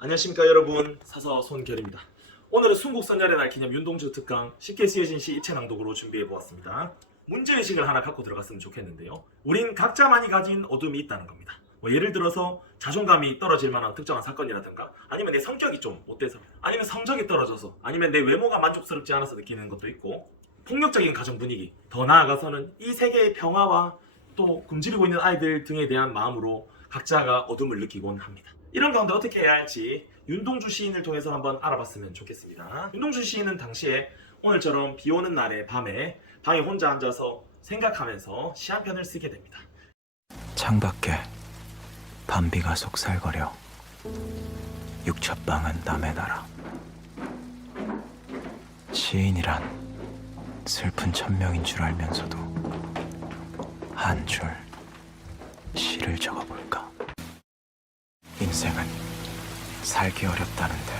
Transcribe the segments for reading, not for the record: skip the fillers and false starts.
안녕하십니까 여러분, 사서 손결입니다. 오늘은 순국선열의 날 기념 윤동주 특강 쉽게 쓰여진 시 입체 낭독으로 준비해보았습니다. 문제의식을 하나 갖고 들어갔으면 좋겠는데요. 우린 각자만이 가진 어둠이 있다는 겁니다. 예를 들어서 자존감이 떨어질 만한 특정한 사건이라든가, 아니면 내 성격이 좀 못돼서, 아니면 성적이 떨어져서, 아니면 내 외모가 만족스럽지 않아서 느끼는 것도 있고, 폭력적인 가정 분위기, 더 나아가서는 이 세계의 평화와 또 굶주리고 있는 아이들 등에 대한 마음으로 각자가 어둠을 느끼곤 합니다. 이런 가운데 어떻게 해야 할지 윤동주 시인을 통해서 한번 알아봤으면 좋겠습니다. 윤동주 시인은 당시에 오늘처럼 비 오는 날의 밤에 방에 혼자 앉아서 생각하면서 시 한 편을 쓰게 됩니다. 창밖에 밤비가 속살거려 육첩방은 남의 나라. 시인이란 슬픈 천명인 줄 알면서도 한 줄 시를 적어볼까. 인생은 살기 어렵다는데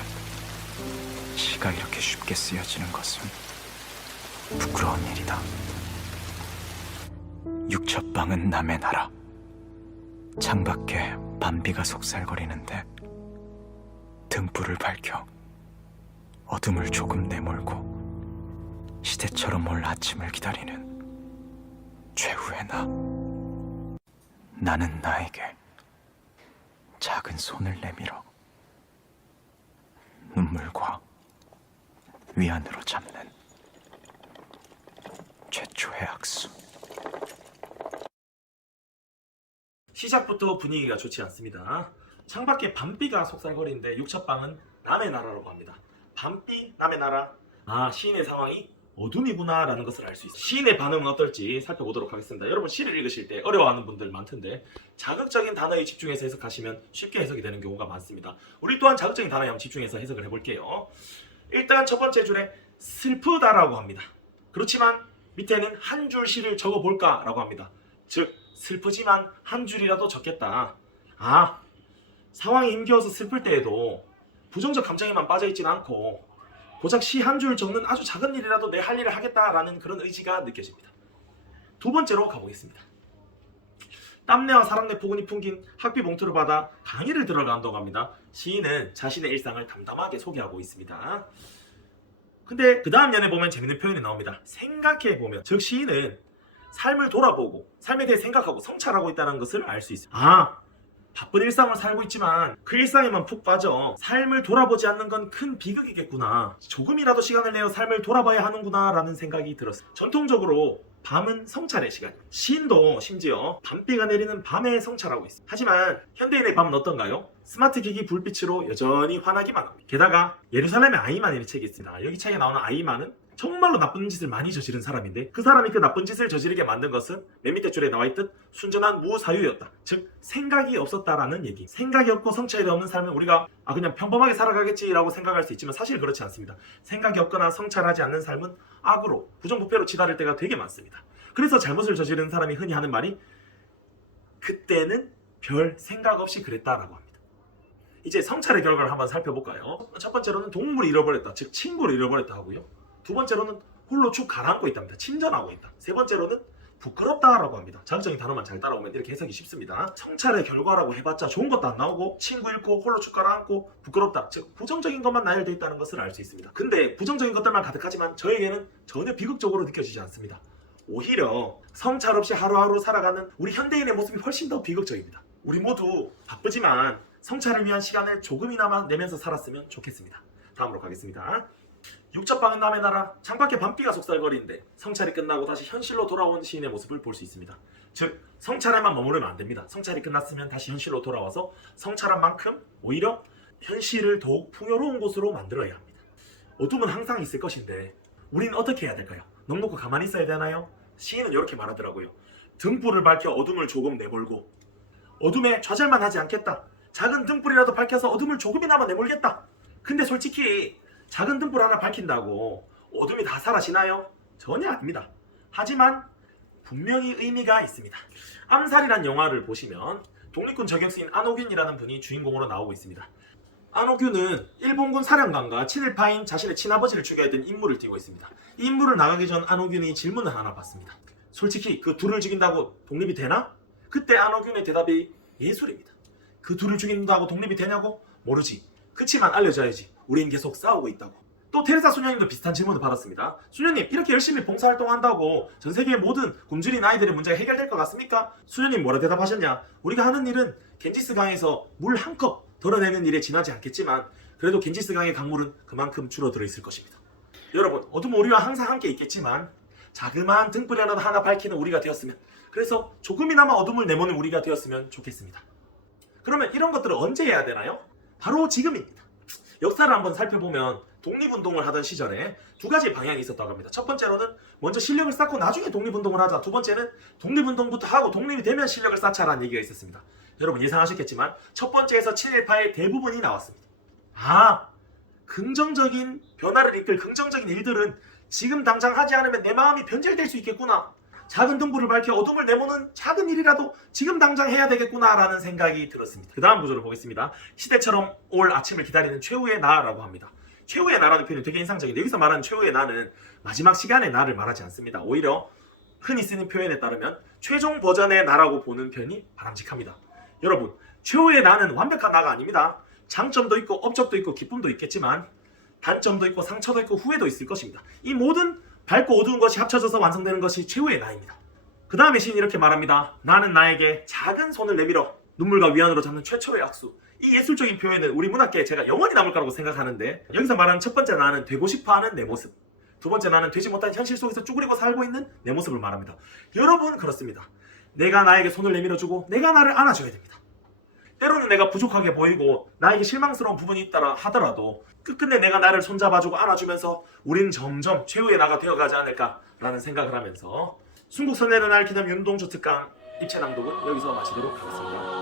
시가 이렇게 쉽게 쓰여지는 것은 부끄러운 일이다. 육첩방은 남의 나라. 창밖에 밤비가 속살거리는데 등불을 밝혀 어둠을 조금 내몰고 시대처럼 올 아침을 기다리는 최후의 나. 나는 나에게 작은 손을 내밀어 눈물과 위안으로 잡는 최초의 악수. 시작부터 분위기가 좋지 않습니다. 창밖에 밤비가 속살거리는데 육첩방은 남의 나라라고 합니다. 밤비, 남의 나라. 시인의 상황이 어둠이구나 라는 것을 알 수 있어요. 시인의 반응은 어떨지 살펴보도록 하겠습니다. 여러분 시를 읽으실 때 어려워하는 분들 많던데 자극적인 단어에 집중해서 해석하시면 쉽게 해석이 되는 경우가 많습니다. 우리 또한 자극적인 단어에 한번 집중해서 해석을 해볼게요. 일단 첫 번째 줄에 슬프다라고 합니다. 그렇지만 밑에는 한 줄 시를 적어볼까 라고 합니다. 즉 슬프지만 한 줄이라도 적겠다. 상황이 힘겨워서 슬플 때에도 부정적 감정에만 빠져있지는 않고 고작 시 한 줄 적는 아주 작은 일이라도 내 할 일을 하겠다라는 그런 의지가 느껴집니다. 두 번째로 가보겠습니다. 땀내와 사랑내 포근히 풍긴 학비 봉투를 받아 강의를 들어간다고 합니다. 시인은 자신의 일상을 담담하게 소개하고 있습니다. 근데 그 다음 연에 보면 재밌는 표현이 나옵니다. 생각해보면, 즉 시인은 삶을 돌아보고 삶에 대해 생각하고 성찰하고 있다는 것을 알 수 있습니다. 바쁜 일상을 살고 있지만 그 일상에만 푹 빠져 삶을 돌아보지 않는 건 큰 비극이겠구나. 조금이라도 시간을 내어 삶을 돌아봐야 하는구나 라는 생각이 들었어요. 전통적으로 밤은 성찰의 시간. 시인도 심지어 밤비가 내리는 밤에 성찰하고 있습니다. 하지만 현대인의 밤은 어떤가요? 스마트 기기 불빛으로 여전히 환하기만 합니다. 게다가 예루살렘의 아이만이라는 책이 있습니다. 여기 책에 나오는 아이만은 정말로 나쁜 짓을 많이 저지른 사람인데 그 사람이 그 나쁜 짓을 저지르게 만든 것은 맨 밑에 줄에 나와있듯 순전한 무사유였다. 즉 생각이 없었다라는 얘기. 생각이 없고 성찰이 없는 삶은 우리가 그냥 평범하게 살아가겠지라고 생각할 수 있지만 사실 그렇지 않습니다. 생각이 없거나 성찰하지 않는 삶은 악으로 부정부패로 치달을 때가 되게 많습니다. 그래서 잘못을 저지른 사람이 흔히 하는 말이 그때는 별 생각 없이 그랬다라고 합니다. 이제 성찰의 결과를 한번 살펴볼까요? 첫 번째로는 동물을 잃어버렸다. 즉 친구를 잃어버렸다 하고요. 두 번째로는 홀로 축 가라앉고 있답니다. 침전하고 있다. 세 번째로는 부끄럽다라고 합니다. 자극적인 단어만 잘 따라오면 이렇게 해석이 쉽습니다. 성찰의 결과라고 해봤자 좋은 것도 안 나오고 친구 잃고 홀로 축 가라앉고 부끄럽다. 즉 부정적인 것만 나열되어 있다는 것을 알 수 있습니다. 근데 부정적인 것들만 가득하지만 저에게는 전혀 비극적으로 느껴지지 않습니다. 오히려 성찰 없이 하루하루 살아가는 우리 현대인의 모습이 훨씬 더 비극적입니다. 우리 모두 바쁘지만 성찰을 위한 시간을 조금이나마 내면서 살았으면 좋겠습니다. 다음으로 가겠습니다. 육첩방은 남의 나라. 창밖에 밤비가 속살거리는데 성찰이 끝나고 다시 현실로 돌아온 시인의 모습을 볼 수 있습니다. 즉 성찰에만 머무르면 안 됩니다. 성찰이 끝났으면 다시 현실로 돌아와서 성찰한 만큼 오히려 현실을 더욱 풍요로운 곳으로 만들어야 합니다. 어둠은 항상 있을 것인데 우리는 어떻게 해야 될까요? 넉넉히 가만히 있어야 되나요? 시인은 이렇게 말하더라고요. 등불을 밝혀 어둠을 조금 내몰고 어둠에 좌절만 하지 않겠다. 작은 등불이라도 밝혀서 어둠을 조금이나마 내몰겠다. 근데 솔직히 작은 등불 하나 밝힌다고 어둠이 다 사라지나요? 전혀 아닙니다. 하지만 분명히 의미가 있습니다. 암살이란 영화를 보시면 독립군 저격수인 안호균이라는 분이 주인공으로 나오고 있습니다. 안호균은 일본군 사령관과 친일파인 자신의 친아버지를 죽여야 된 임무를 띠고 있습니다. 이 임무를 나가기 전 안호균이 질문을 하나 받습니다. 솔직히 그 둘을 죽인다고 독립이 되나? 그때 안호균의 대답이 예술입니다. 그 둘을 죽인다고 독립이 되냐고? 모르지. 그치만 알려줘야지 우린 계속 싸우고 있다고. 또 테레사 수녀님도 비슷한 질문을 받았습니다. 수녀님, 이렇게 열심히 봉사활동한다고 전 세계의 모든 굶주린 아이들의 문제가 해결될 것 같습니까? 수녀님 뭐라 대답하셨냐? 우리가 하는 일은 겐지스 강에서 물 한 컵 덜어내는 일에 지나지 않겠지만 그래도 겐지스 강의 강물은 그만큼 줄어들어 있을 것입니다. 여러분, 어둠 우리와 항상 함께 있겠지만 자그마한 등불이라도 하나 밝히는 우리가 되었으면, 그래서 조금이나마 어둠을 내모는 우리가 되었으면 좋겠습니다. 그러면 이런 것들을 언제 해야 되나요? 바로 지금입니다. 역사를 한번 살펴보면 독립운동을 하던 시절에 두 가지 방향이 있었다고 합니다. 첫 번째로는 먼저 실력을 쌓고 나중에 독립운동을 하자. 두 번째는 독립운동부터 하고 독립이 되면 실력을 쌓자라는 얘기가 있었습니다. 여러분 예상하셨겠지만 첫 번째에서 친일파의 대부분이 나왔습니다. 긍정적인 변화를 이끌 긍정적인 일들은 지금 당장 하지 않으면 내 마음이 변질될 수 있겠구나. 작은 등불을 밝혀 어둠을 내모는 작은 일이라도 지금 당장 해야 되겠구나 라는 생각이 들었습니다. 그 다음 구조를 보겠습니다. 시대처럼 올 아침을 기다리는 최후의 나라고 합니다. 최후의 나라는 표현이 되게 인상적인데, 여기서 말하는 최후의 나는 마지막 시간의 나를 말하지 않습니다. 오히려 흔히 쓰는 표현에 따르면 최종 버전의 나라고 보는 편이 바람직합니다. 여러분, 최후의 나는 완벽한 나가 아닙니다. 장점도 있고 업적도 있고 기쁨도 있겠지만 단점도 있고 상처도 있고 후회도 있을 것입니다. 이 모든 밝고 어두운 것이 합쳐져서 완성되는 것이 최후의 나입니다. 그 다음에 시인이 이렇게 말합니다. 나는 나에게 작은 손을 내밀어 눈물과 위안으로 잡는 최초의 악수. 이 예술적인 표현은 우리 문학계에 제가 영원히 남을 거라고 생각하는데, 여기서 말하는 첫 번째 나는 되고 싶어하는 내 모습, 두 번째 나는 되지 못한 현실 속에서 쭈그리고 살고 있는 내 모습을 말합니다. 여러분 그렇습니다. 내가 나에게 손을 내밀어주고 내가 나를 안아줘야 됩니다. 때로는 내가 부족하게 보이고 나에게 실망스러운 부분이 있다 하더라도 끝끝내 내가 나를 손잡아주고 안아주면서 우린 점점 최후의 나가 되어가지 않을까라는 생각을 하면서 순국선열의 날 기념 윤동주 특강 입체 낭독은 여기서 마치도록 하겠습니다.